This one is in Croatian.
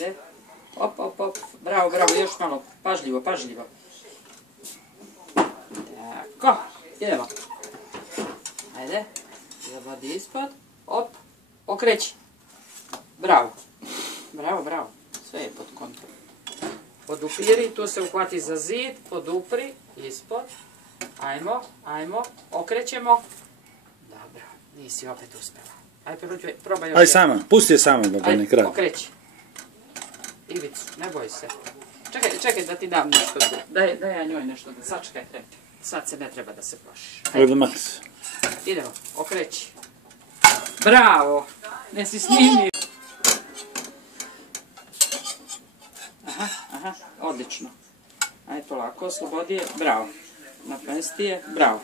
Ajde. Op, op, op. Bravo, bravo, još malo. Pažljivo, pažljivo. Tako. Idemo. Ajde. Zavodi ispod. Op. Okreći. Bravo. Bravo, bravo. Sve je pod kontrolom. Podupiri, tu se uhvati za zid. Podupri. Ispod. Ajmo, ajmo. Okrećemo. Dobro. Nisi opet uspjela. Ajde, probaj još. Aj sama. Pusti je sama, baba, nek radi. Ajde, okreći. Ivicu, ne boj se. Čekaj da ti dam nešto. Daj ja njoj nešto da sačekaj. Sad se ne treba da se plašiš. Ajde, Max. Idemo, okreći. Bravo! Ne si snimio. Aha, odlično. Ajde polako, oslobodi je. Bravo. Napesti je. Bravo.